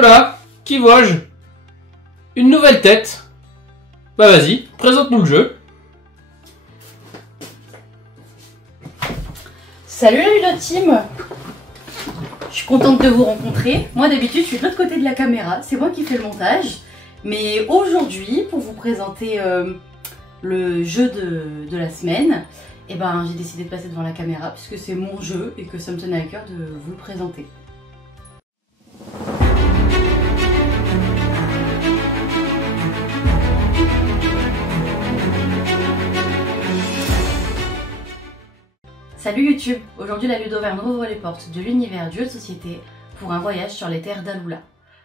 Voilà, qui vois-je? Une nouvelle tête. Bah vas-y, présente-nous le jeu. Salut la Ludo Team. Je suis contente de vous rencontrer. Moi d'habitude je suis de l'autre côté de la caméra, c'est moi qui fais le montage. Mais aujourd'hui, pour vous présenter le jeu de la semaine, eh ben, j'ai décidé de passer devant la caméra puisque c'est mon jeu et que ça me tenait à cœur de vous le présenter. Salut YouTube. Aujourd'hui la Ludoverne rouvre les portes de l'univers du jeu de société pour un voyage sur les terres d'Alula.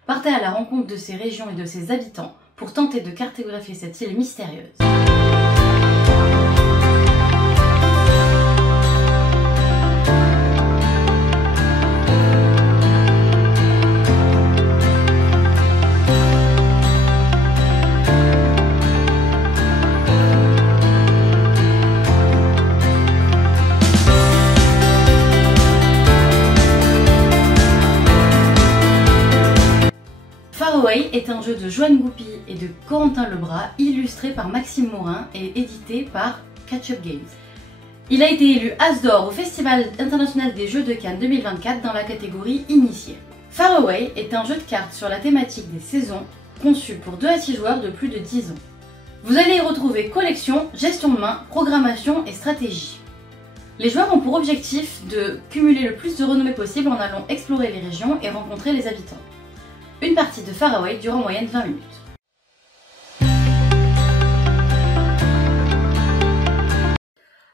Partez à la rencontre de ces régions et de ses habitants pour tenter de cartographier cette île mystérieuse. Faraway est un jeu de Joanne Goupil et de Corentin Lebras, illustré par Maxime Morin et édité par Catch-Up Games. Il a été élu As d'or au Festival international des jeux de Cannes 2024 dans la catégorie Initié. Faraway est un jeu de cartes sur la thématique des saisons, conçu pour 2 à 6 joueurs de plus de 10 ans. Vous allez y retrouver collection, gestion de main, programmation et stratégie. Les joueurs ont pour objectif de cumuler le plus de renommée possible en allant explorer les régions et rencontrer les habitants. Une partie de Faraway dure en moyenne 20 minutes.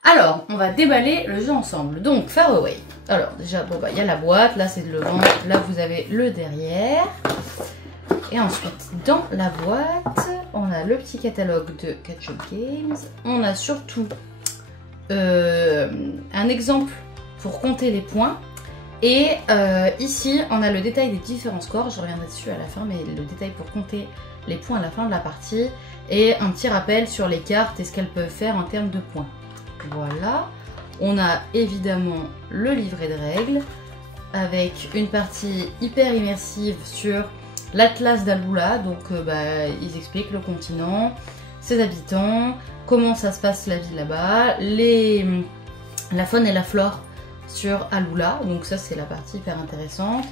Alors, on va déballer le jeu ensemble. Donc, Faraway. Alors, déjà, bon, bah, y a la boîte, là c'est le devant, là vous avez le derrière. Et ensuite, dans la boîte, on a le petit catalogue de Catch-Up Games. On a surtout un exemple pour compter les points. Et ici, on a le détail des différents scores, je reviendrai dessus à la fin, mais le détail pour compter les points à la fin de la partie. Et un petit rappel sur les cartes et ce qu'elles peuvent faire en termes de points. Voilà. On a évidemment le livret de règles, avec une partie hyper immersive sur l'Atlas d'Alula. Donc ils expliquent le continent, ses habitants, comment ça se passe la vie là-bas, la faune et la flore sur Alula, donc ça c'est la partie hyper intéressante.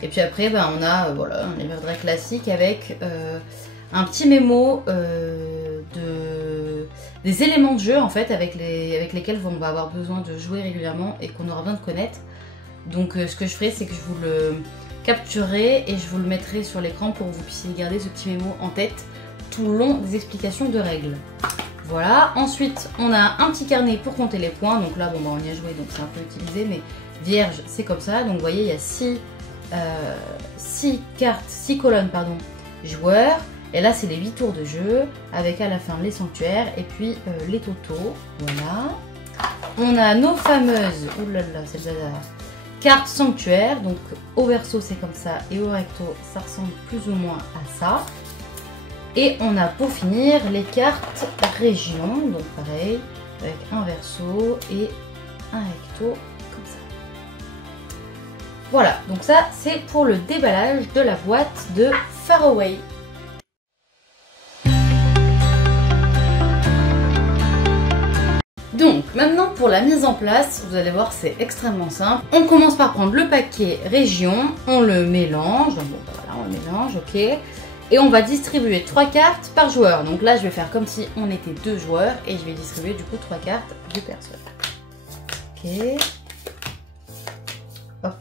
Et puis après on a voilà, un livre de règles classique avec un petit mémo des éléments de jeu en fait avec lesquels on va avoir besoin de jouer régulièrement et qu'on aura besoin de connaître. Donc ce que je ferai, c'est que je vous le capturerai et je vous le mettrai sur l'écran pour que vous puissiez garder ce petit mémo en tête tout le long des explications de règles. Voilà, ensuite on a un petit carnet pour compter les points, donc là on y a joué donc c'est un peu utilisé, mais vierge c'est comme ça, donc vous voyez il y a 6 cartes, 6 colonnes pardon, joueurs, et là c'est les 8 tours de jeu, avec à la fin les sanctuaires et puis les totaux, voilà. On a nos fameuses, oulala c'est le bazar, cartes sanctuaires, donc au verso c'est comme ça et au recto ça ressemble plus ou moins à ça. Et on a pour finir les cartes région, donc pareil, avec un verso et un recto, comme ça. Voilà, donc ça c'est pour le déballage de la boîte de Faraway. Donc maintenant pour la mise en place, vous allez voir c'est extrêmement simple. On commence par prendre le paquet région, on le mélange, donc bon, voilà on le mélange, ok. Et on va distribuer 3 cartes par joueur. Donc là, je vais faire comme si on était 2 joueurs et je vais distribuer du coup 3 cartes de personnes. Ok. Hop.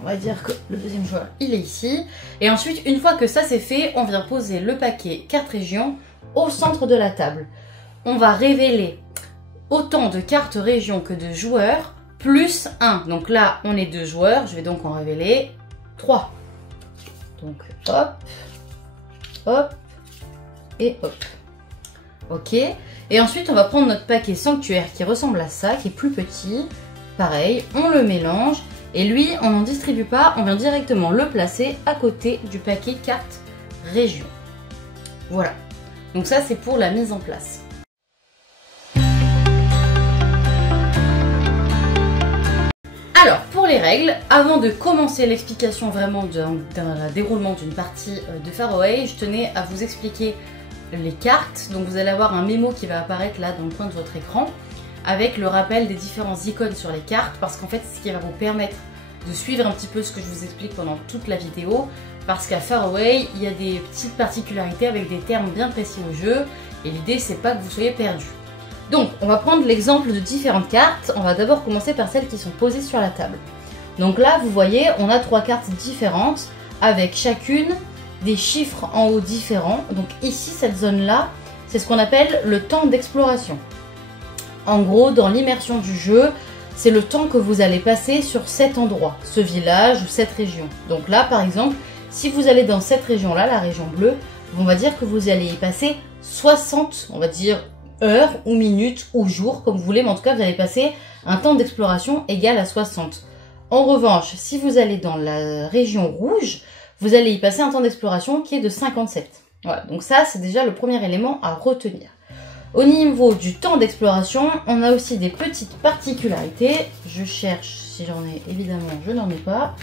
On va dire que le deuxième joueur, il est ici. Et ensuite, une fois que ça c'est fait, on vient poser le paquet carte région au centre de la table. On va révéler autant de cartes région que de joueurs, plus 1. Donc là, on est 2 joueurs. Je vais donc en révéler 3. Donc hop. Hop et hop. Ok. Et ensuite, on va prendre notre paquet sanctuaire qui ressemble à ça, qui est plus petit. Pareil, on le mélange. Et lui, on n'en distribue pas, on vient directement le placer à côté du paquet carte région. Voilà. Donc ça, c'est pour la mise en place. Alors, pour pour les règles, avant de commencer l'explication vraiment d'un déroulement d'une partie de Faraway, je tenais à vous expliquer les cartes. Donc vous allez avoir un mémo qui va apparaître là dans le coin de votre écran avec le rappel des différentes icônes sur les cartes, parce qu'en fait c'est ce qui va vous permettre de suivre un petit peu ce que je vous explique pendant toute la vidéo, parce qu'à Faraway il y a des petites particularités avec des termes bien précis au jeu et l'idée c'est pas que vous soyez perdu. Donc on va prendre l'exemple de différentes cartes. On va d'abord commencer par celles qui sont posées sur la table. Donc là vous voyez on a 3 cartes différentes avec chacune des chiffres en haut différents. Donc ici cette zone là c'est ce qu'on appelle le temps d'exploration. En gros, dans l'immersion du jeu, c'est le temps que vous allez passer sur cet endroit, ce village ou cette région. Donc là, par exemple, si vous allez dans cette région-là, la région bleue, on va dire que vous allez y passer 60, on va dire, heures ou minutes ou jours, comme vous voulez, mais en tout cas, vous allez passer un temps d'exploration égal à 60. En revanche, si vous allez dans la région rouge, vous allez y passer un temps d'exploration qui est de 57. Voilà, donc ça, c'est déjà le premier élément à retenir. Au niveau du temps d'exploration, on a aussi des petites particularités. Je cherche, si j'en ai, évidemment, je n'en ai pas.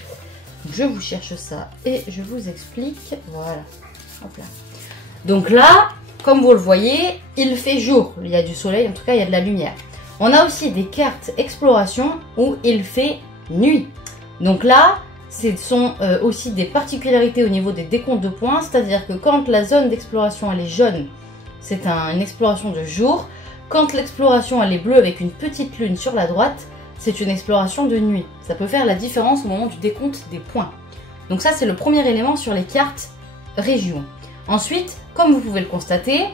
Je vous cherche ça et je vous explique. Voilà. Hop là. Donc là, comme vous le voyez, il fait jour. Il y a du soleil, en tout cas, il y a de la lumière. On a aussi des cartes exploration où il fait nuit. Donc là, ce sont aussi des particularités au niveau des décomptes de points. C'est-à-dire que quand la zone d'exploration elle est jaune, c'est une exploration de jour. Quand l'exploration elle est bleue avec une petite lune sur la droite, c'est une exploration de nuit. Ça peut faire la différence au moment du décompte des points. Donc ça c'est le premier élément sur les cartes régions. Ensuite, comme vous pouvez le constater,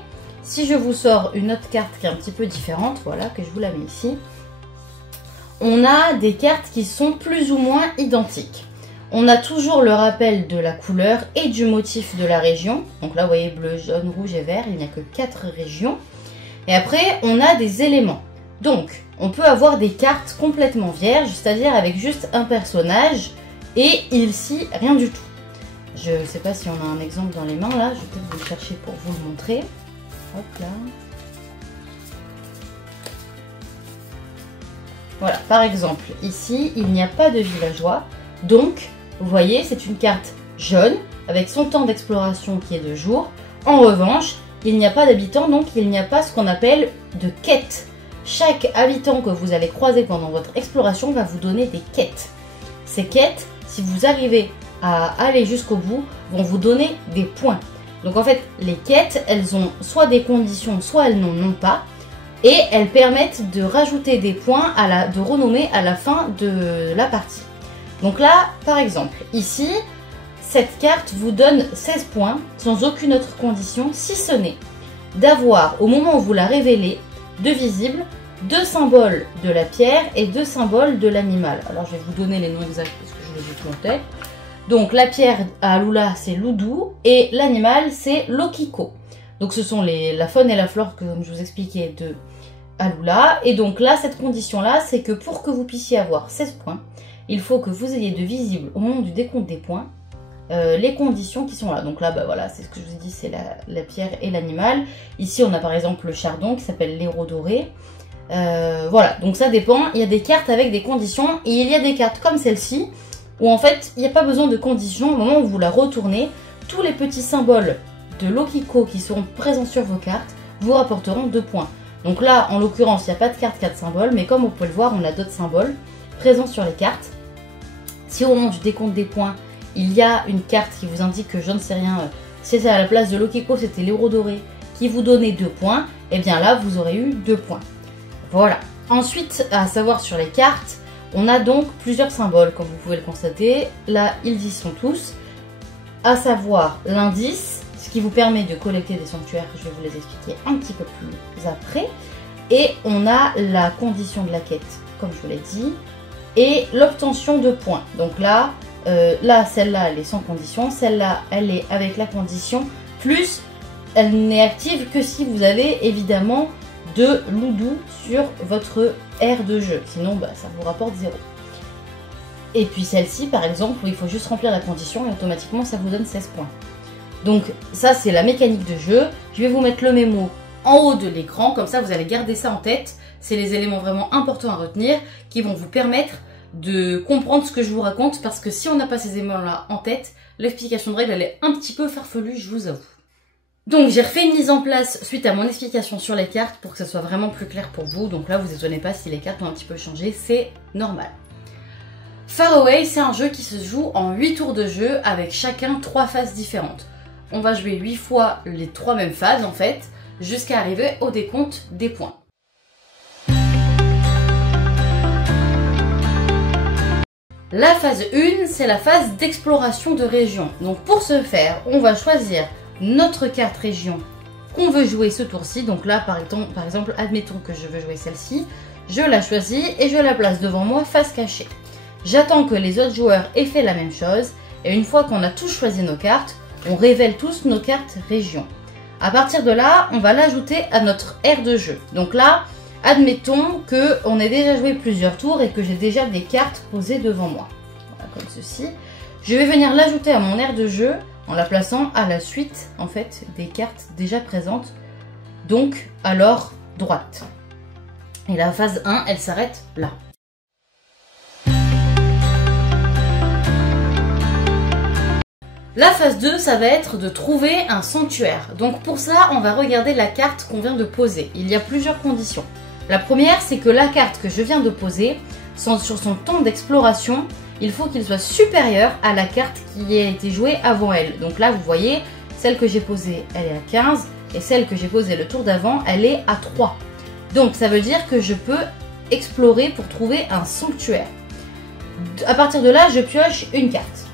si je vous sors une autre carte qui est un petit peu différente, voilà, que je vous la mets ici, on a des cartes qui sont plus ou moins identiques. On a toujours le rappel de la couleur et du motif de la région. Donc là, vous voyez, bleu, jaune, rouge et vert. Il n'y a que 4 régions. Et après, on a des éléments. Donc, on peut avoir des cartes complètement vierges, c'est-à-dire avec juste un personnage et ici, rien du tout. Je ne sais pas si on a un exemple dans les mains, là. Je vais peut-être vous le chercher pour vous le montrer. Hop là. Voilà, par exemple, ici, il n'y a pas de villageois. Donc, vous voyez, c'est une carte jaune avec son temps d'exploration qui est de jour. En revanche, il n'y a pas d'habitants, donc il n'y a pas ce qu'on appelle de quête. Chaque habitant que vous allez croiser pendant votre exploration va vous donner des quêtes. Ces quêtes, si vous arrivez à aller jusqu'au bout, vont vous donner des points. Donc en fait, les quêtes, elles ont soit des conditions, soit elles n'en ont pas. Et elles permettent de rajouter des points, de renommer à la fin de la partie. Donc là, par exemple, ici, cette carte vous donne 16 points sans aucune autre condition, si ce n'est d'avoir, au moment où vous la révélez, de visibles, 2 symboles de la pierre et 2 symboles de l'animal. Alors je vais vous donner les noms exacts parce que je les ai plus en tête. Donc la pierre à Alula, c'est Loudou et l'animal, c'est Lokiko. Donc ce sont la faune et la flore, comme je vous expliquais, de Alula. Et donc là, cette condition-là, c'est que pour que vous puissiez avoir 16 points, il faut que vous ayez de visibles au moment du décompte des points les conditions qui sont là. Donc là, bah voilà, c'est ce que je vous ai dit, c'est la pierre et l'animal. Ici, on a par exemple le chardon qui s'appelle l'héros doré. Voilà, donc ça dépend. Il y a des cartes avec des conditions et il y a des cartes comme celle-ci où en fait, il n'y a pas besoin de conditions. Au moment où vous la retournez, tous les petits symboles de Lokiko qui seront présents sur vos cartes vous rapporteront 2 points. Donc là, en l'occurrence, il n'y a pas de carte 4 symboles, mais comme vous pouvez le voir, on a d'autres symboles présents sur les cartes. Si au moment du décompte des points, il y a une carte qui vous indique que je ne sais rien, si c'est à la place de Lokiko, c'était l'héros doré, qui vous donnait 2 points, et bien là, vous aurez eu 2 points. Voilà. Ensuite, à savoir sur les cartes, on a donc plusieurs symboles, comme vous pouvez le constater. Là, ils y sont tous. À savoir l'indice, ce qui vous permet de collecter des sanctuaires, je vais vous les expliquer un petit peu plus après. Et on a la condition de la quête, comme je vous l'ai dit, et l'obtention de points. Donc là, celle-là, elle est sans condition, celle-là, elle est avec la condition, plus elle n'est active que si vous avez évidemment de Loudou sur votre aire de jeu, sinon bah, ça vous rapporte 0. Et puis celle-ci, par exemple, où il faut juste remplir la condition et automatiquement ça vous donne 16 points. Donc ça, c'est la mécanique de jeu. Je vais vous mettre le mémo en haut de l'écran, comme ça vous allez garder ça en tête. C'est les éléments vraiment importants à retenir qui vont vous permettre de comprendre ce que je vous raconte, parce que si on n'a pas ces éléments-là en tête, l'explication de règle elle est un petit peu farfelue, je vous avoue. Donc j'ai refait une mise en place suite à mon explication sur les cartes pour que ça soit vraiment plus clair pour vous. Donc là vous étonnez pas si les cartes ont un petit peu changé, c'est normal. Faraway, c'est un jeu qui se joue en 8 tours de jeu avec chacun 3 phases différentes. On va jouer 8 fois les 3 mêmes phases en fait, jusqu'à arriver au décompte des points. La phase 1, c'est la phase d'exploration de région. Donc pour ce faire, on va choisir notre carte région qu'on veut jouer ce tour-ci. Donc là, par exemple, admettons que je veux jouer celle-ci. Je la choisis et je la place devant moi face cachée. J'attends que les autres joueurs aient fait la même chose. Et une fois qu'on a tous choisi nos cartes, on révèle tous nos cartes région. À partir de là, on va l'ajouter à notre aire de jeu. Donc là, admettons qu'on ait déjà joué plusieurs tours et que j'ai déjà des cartes posées devant moi. Voilà, comme ceci. Je vais venir l'ajouter à mon aire de jeu en la plaçant à la suite en fait des cartes déjà présentes, donc à leur droite. Et la phase 1, elle s'arrête là. La phase 2, ça va être de trouver un sanctuaire. Donc pour ça, on va regarder la carte qu'on vient de poser. Il y a plusieurs conditions. La première, c'est que la carte que je viens de poser, sur son temps d'exploration, il faut qu'il soit supérieur à la carte qui a été jouée avant elle. Donc là, vous voyez, celle que j'ai posée, elle est à 15, et celle que j'ai posée le tour d'avant, elle est à 3. Donc ça veut dire que je peux explorer pour trouver un sanctuaire. À partir de là, je pioche une carte.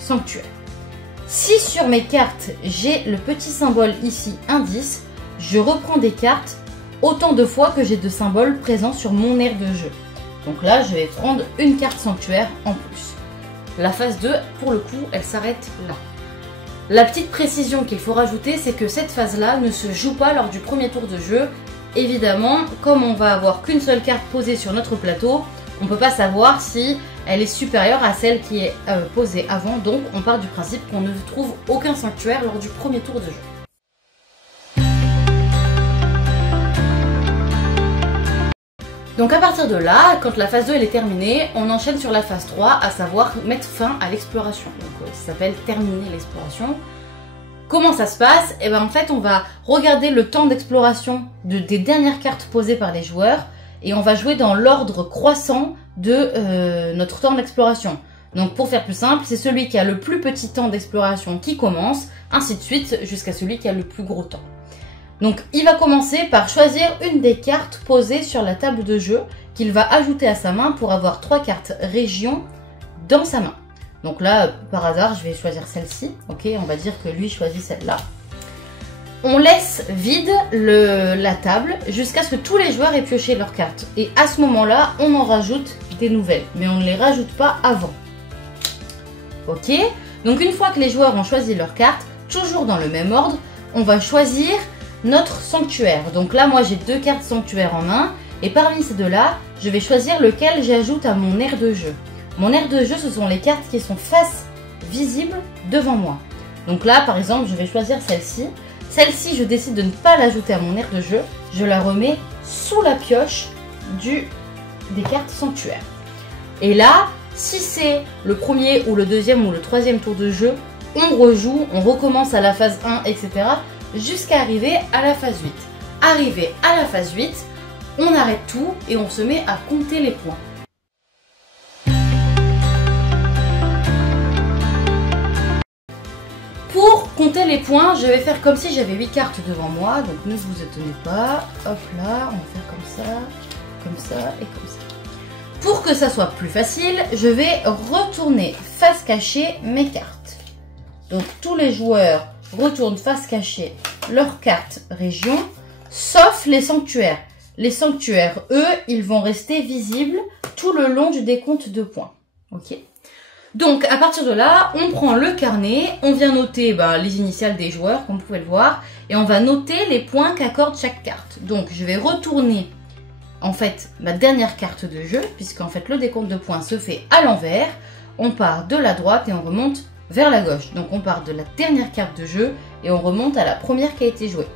Sanctuaire. Si sur mes cartes, j'ai le petit symbole ici, indice, je reprends des cartes autant de fois que j'ai de symboles présents sur mon aire de jeu. Donc là, je vais prendre une carte sanctuaire en plus. La phase 2, pour le coup, elle s'arrête là. La petite précision qu'il faut rajouter, c'est que cette phase-là ne se joue pas lors du premier tour de jeu. Évidemment, comme on va avoir qu'une seule carte posée sur notre plateau, on ne peut pas savoir si elle est supérieure à celle qui est posée avant. Donc on part du principe qu'on ne trouve aucun sanctuaire lors du premier tour de jeu. Donc à partir de là, quand la phase 2 elle est terminée, on enchaîne sur la phase 3, à savoir mettre fin à l'exploration. Donc ça s'appelle terminer l'exploration. Comment ça se passe? Et bien en fait on va regarder le temps d'exploration des dernières cartes posées par les joueurs et on va jouer dans l'ordre croissant de notre temps d'exploration. Donc pour faire plus simple, c'est celui qui a le plus petit temps d'exploration qui commence, ainsi de suite jusqu'à celui qui a le plus gros temps. Donc il va commencer par choisir une des cartes posées sur la table de jeu qu'il va ajouter à sa main pour avoir 3 cartes région dans sa main. Donc là, par hasard, je vais choisir celle-ci. Ok, on va dire que lui choisit celle-là. On laisse vide la table jusqu'à ce que tous les joueurs aient pioché leurs cartes. Et à ce moment-là, on en rajoute des nouvelles, mais on ne les rajoute pas avant. Ok, donc une fois que les joueurs ont choisi leurs cartes, toujours dans le même ordre, on va choisir notre sanctuaire. Donc là, moi, j'ai 2 cartes sanctuaires en main. Et parmi ces deux-là, je vais choisir lequel j'ajoute à mon aire de jeu. Mon aire de jeu, ce sont les cartes qui sont face visibles devant moi. Donc là, par exemple, je vais choisir celle-ci. Celle-ci, je décide de ne pas l'ajouter à mon aire de jeu. Je la remets sous la pioche des cartes sanctuaires. Et là, si c'est le premier ou le deuxième ou le troisième tour de jeu, on rejoue, on recommence à la phase 1, etc. jusqu'à arriver à la phase 8. Arrivé à la phase 8, on arrête tout et on se met à compter les points. Pour compter les points, je vais faire comme si j'avais 8 cartes devant moi, donc ne vous étonnez pas. Hop là, on va faire comme ça et comme ça. Pour que ça soit plus facile, je vais retourner face cachée mes cartes. Donc tous les joueurs retournent face cachée leurs cartes région, sauf les sanctuaires. Les sanctuaires, eux, ils vont rester visibles tout le long du décompte de points. Ok. Donc à partir de là, on prend le carnet, on vient noter les initiales des joueurs, comme vous pouvez le voir, et on va noter les points qu'accorde chaque carte. Donc je vais retourner en fait ma dernière carte de jeu, puisqu'en fait le décompte de points se fait à l'envers. On part de la droite et on remonte vers la gauche. Donc on part de la dernière carte de jeu et on remonte à la première qui a été jouée.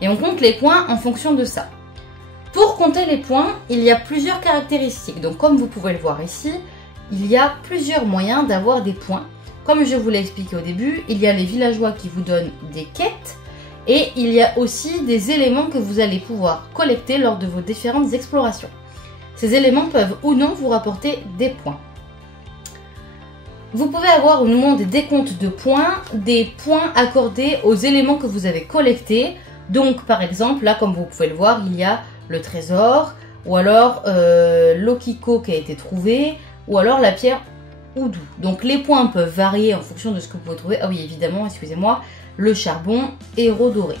Et on compte les points en fonction de ça. Pour compter les points, il y a plusieurs caractéristiques. Donc comme vous pouvez le voir ici, il y a plusieurs moyens d'avoir des points. Comme je vous l'ai expliqué au début, il y a les villageois qui vous donnent des quêtes et il y a aussi des éléments que vous allez pouvoir collecter lors de vos différentes explorations. Ces éléments peuvent ou non vous rapporter des points. Vous pouvez avoir au moment des décomptes de points, des points accordés aux éléments que vous avez collectés. Donc par exemple, là comme vous pouvez le voir, il y a le trésor, ou alors l'okiko qui a été trouvé, ou alors la pierre Oudou. Donc les points peuvent varier en fonction de ce que vous pouvez trouver. Ah oui, évidemment, excusez-moi, le charbon, héros doré.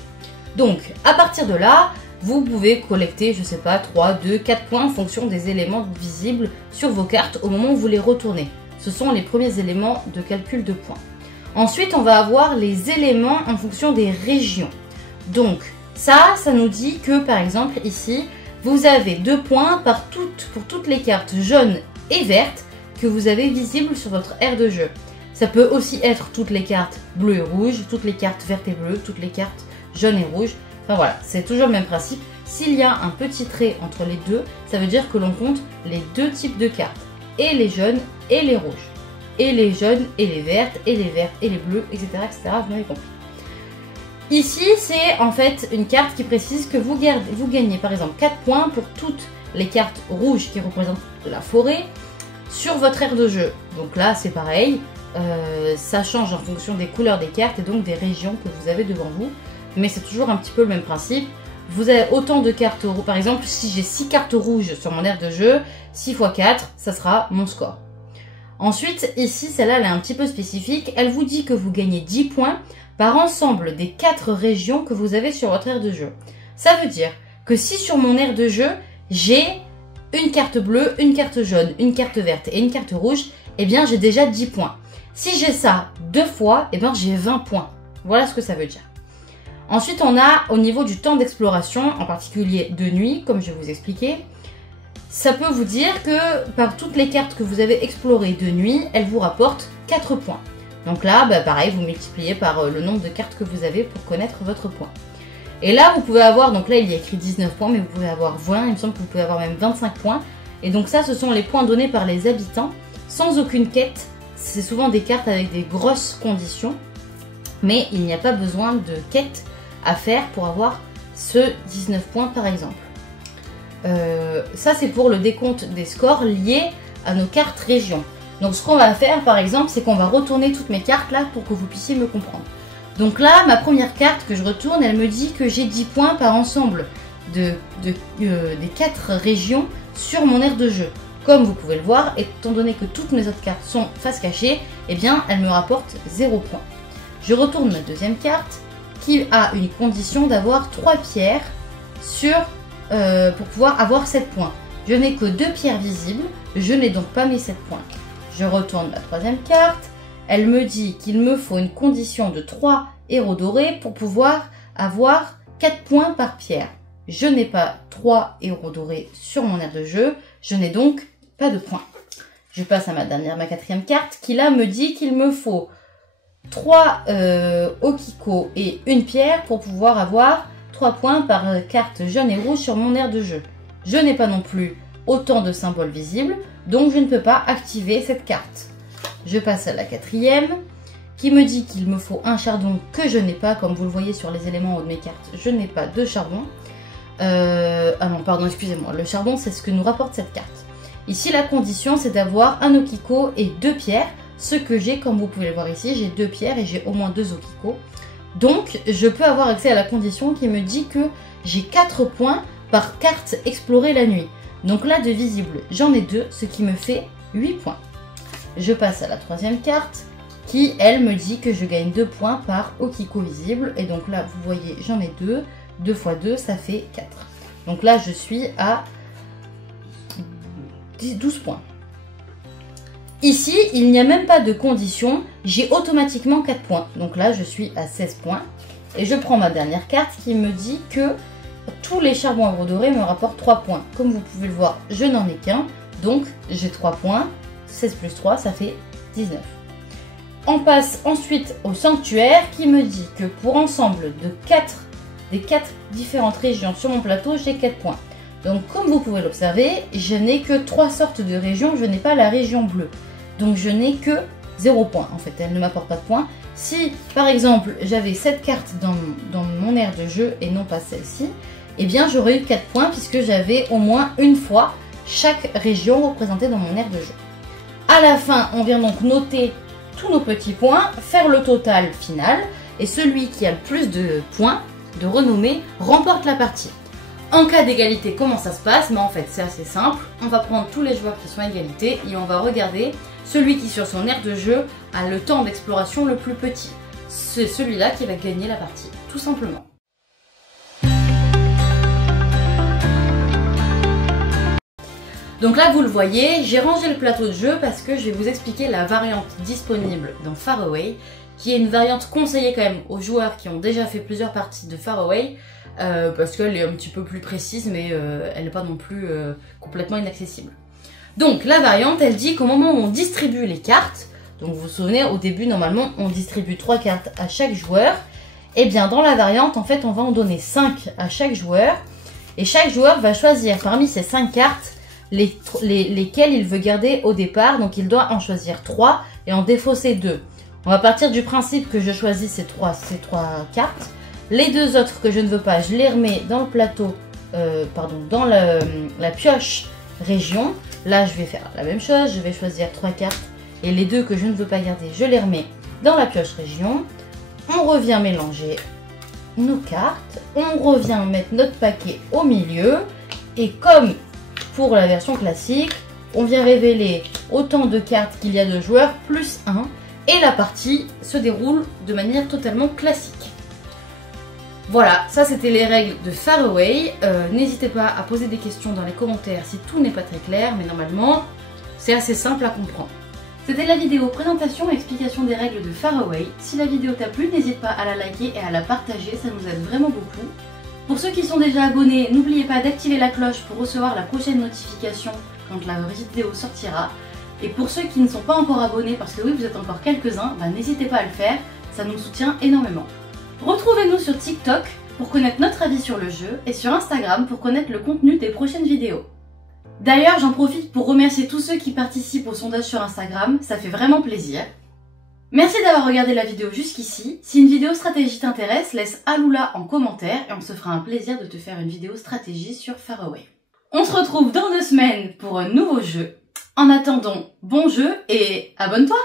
Donc à partir de là, vous pouvez collecter, je sais pas, 3, 2, 4 points en fonction des éléments visibles sur vos cartes au moment où vous les retournez. Ce sont les premiers éléments de calcul de points. Ensuite, on va avoir les éléments en fonction des régions. Donc ça nous dit que par exemple ici, vous avez 2 points pour toutes les cartes jaunes et vertes que vous avez visibles sur votre aire de jeu. Ça peut aussi être toutes les cartes bleues et rouges, toutes les cartes vertes et bleues, toutes les cartes jaunes et rouges. Enfin voilà, c'est toujours le même principe. S'il y a un petit trait entre les deux, ça veut dire que l'on compte les deux types de cartes. Et les jaunes et les rouges. Et les jaunes et les vertes, et les verts et les bleus, etc. Vous m'avez compris. Ici, c'est en fait une carte qui précise que vous gagnez par exemple 4 points pour toutes les cartes rouges qui représentent la forêt sur votre aire de jeu. Donc là, c'est pareil. Ça change en fonction des couleurs des cartes et donc des régions que vous avez devant vous. Mais c'est toujours un petit peu le même principe. Vous avez autant de cartes rouges. Par exemple, si j'ai 6 cartes rouges sur mon aire de jeu, 6 x 4, ça sera mon score. Ensuite, ici, celle-là, elle est un petit peu spécifique. Elle vous dit que vous gagnez 10 points par ensemble des 4 régions que vous avez sur votre aire de jeu. Ça veut dire que si sur mon aire de jeu, j'ai une carte bleue, une carte jaune, une carte verte et une carte rouge, eh bien, j'ai déjà 10 points. Si j'ai ça 2 fois, eh bien, j'ai 20 points. Voilà ce que ça veut dire. Ensuite, on a au niveau du temps d'exploration, en particulier de nuit, comme je vais vous expliquer, ça peut vous dire que par toutes les cartes que vous avez explorées de nuit, elles vous rapportent 4 points. Donc là, pareil, vous multipliez par le nombre de cartes que vous avez pour connaître votre point. Et là, vous pouvez avoir, donc là il y a écrit 19 points, mais vous pouvez avoir 20, il me semble que vous pouvez avoir même 25 points. Et donc ça, ce sont les points donnés par les habitants, sans aucune quête. C'est souvent des cartes avec des grosses conditions, mais il n'y a pas besoin de quête à faire pour avoir ce 19 points par exemple. Ça c'est pour le décompte des scores liés à nos cartes régions. Donc ce qu'on va faire par exemple, c'est qu'on va retourner toutes mes cartes là pour que vous puissiez me comprendre. Donc là, ma première carte que je retourne, elle me dit que j'ai 10 points par ensemble des 4 régions sur mon aire de jeu. Comme vous pouvez le voir, étant donné que toutes mes autres cartes sont face cachée, eh bien elle me rapporte 0 points. Je retourne ma deuxième carte qui a une condition d'avoir 3 pierres pour pouvoir avoir 7 points. Je n'ai que 2 pierres visibles, je n'ai donc pas mes 7 points. Je retourne ma troisième carte, elle me dit qu'il me faut une condition de 3 héros dorés pour pouvoir avoir 4 points par pierre. Je n'ai pas 3 héros dorés sur mon aire de jeu, je n'ai donc pas de points. Je passe à ma quatrième carte qui là me dit qu'il me faut 3 okiko et une pierre pour pouvoir avoir 3 points par carte jaune et rouge sur mon aire de jeu. Je n'ai pas non plus autant de symboles visibles, donc je ne peux pas activer cette carte. Je passe à la quatrième, qui me dit qu'il me faut un chardon que je n'ai pas, comme vous le voyez sur les éléments en haut de mes cartes, je n'ai pas de chardon. Ah non, pardon, excusez-moi, le chardon c'est ce que nous rapporte cette carte. Ici la condition c'est d'avoir un okiko et 2 pierres, ce que j'ai, comme vous pouvez le voir ici, j'ai 2 pierres et j'ai au moins 2 okiko. Donc je peux avoir accès à la condition qui me dit que j'ai 4 points par carte explorée la nuit. Donc là de visible j'en ai 2, ce qui me fait 8 points. Je passe à la troisième carte qui elle me dit que je gagne 2 points par okiko visible. Et donc là vous voyez j'en ai 2, 2 x 2 ça fait 4. Donc là je suis à 12 points. Ici, il n'y a même pas de condition, j'ai automatiquement 4 points. Donc là, je suis à 16 points. Et je prends ma dernière carte qui me dit que tous les charbons héros dorés me rapportent 3 points. Comme vous pouvez le voir, je n'en ai qu'un. Donc, j'ai 3 points. 16 plus 3, ça fait 19. On passe ensuite au sanctuaire qui me dit que pour ensemble des 4 différentes régions sur mon plateau, j'ai 4 points. Donc comme vous pouvez l'observer, je n'ai que 3 sortes de régions, je n'ai pas la région bleue. Donc je n'ai que 0 points en fait, elle ne m'apporte pas de points. Si par exemple j'avais cette carte dans mon aire de jeu et non pas celle-ci, eh bien j'aurais eu 4 points puisque j'avais au moins une fois chaque région représentée dans mon aire de jeu. À la fin, on vient donc noter tous nos petits points, faire le total final et celui qui a le plus de points de renommée remporte la partie. En cas d'égalité, comment ça se passe? En fait, c'est assez simple. On va prendre tous les joueurs qui sont à égalité et on va regarder celui qui, sur son aire de jeu, a le temps d'exploration le plus petit. C'est celui-là qui va gagner la partie, tout simplement. Donc là, vous le voyez, j'ai rangé le plateau de jeu parce que je vais vous expliquer la variante disponible dans Faraway, qui est une variante conseillée quand même aux joueurs qui ont déjà fait plusieurs parties de Faraway, parce qu'elle est un petit peu plus précise, mais elle n'est pas non plus complètement inaccessible. Donc la variante, elle dit qu'au moment où on distribue les cartes, donc vous vous souvenez, au début, normalement, on distribue 3 cartes à chaque joueur, et bien dans la variante, en fait, on va en donner 5 à chaque joueur, et chaque joueur va choisir parmi ces 5 cartes lesquelles il veut garder au départ, donc il doit en choisir 3 et en défausser 2. On va partir du principe que je choisis ces trois cartes. Les 2 autres que je ne veux pas, je les remets dans le plateau, dans la pioche région. Là, je vais faire la même chose, je vais choisir 3 cartes et les 2 que je ne veux pas garder, je les remets dans la pioche région. On revient mélanger nos cartes, on revient mettre notre paquet au milieu et comme pour la version classique, on vient révéler autant de cartes qu'il y a de joueurs plus 1 et la partie se déroule de manière totalement classique. Voilà, ça c'était les règles de Faraway. N'hésitez pas à poser des questions dans les commentaires si tout n'est pas très clair, mais normalement c'est assez simple à comprendre. C'était la vidéo présentation et explication des règles de Faraway. Si la vidéo t'a plu, n'hésite pas à la liker et à la partager, ça nous aide vraiment beaucoup. Pour ceux qui sont déjà abonnés, n'oubliez pas d'activer la cloche pour recevoir la prochaine notification quand la vidéo sortira. Et pour ceux qui ne sont pas encore abonnés, parce que oui, vous êtes encore quelques-uns, n'hésitez pas à le faire, ça nous soutient énormément. Retrouvez-nous sur TikTok pour connaître notre avis sur le jeu et sur Instagram pour connaître le contenu des prochaines vidéos. D'ailleurs, j'en profite pour remercier tous ceux qui participent au sondage sur Instagram, ça fait vraiment plaisir. Merci d'avoir regardé la vidéo jusqu'ici. Si une vidéo stratégie t'intéresse, laisse Aloula en commentaire et on se fera un plaisir de te faire une vidéo stratégie sur Faraway. On se retrouve dans 2 semaines pour un nouveau jeu. En attendant, bon jeu et abonne-toi!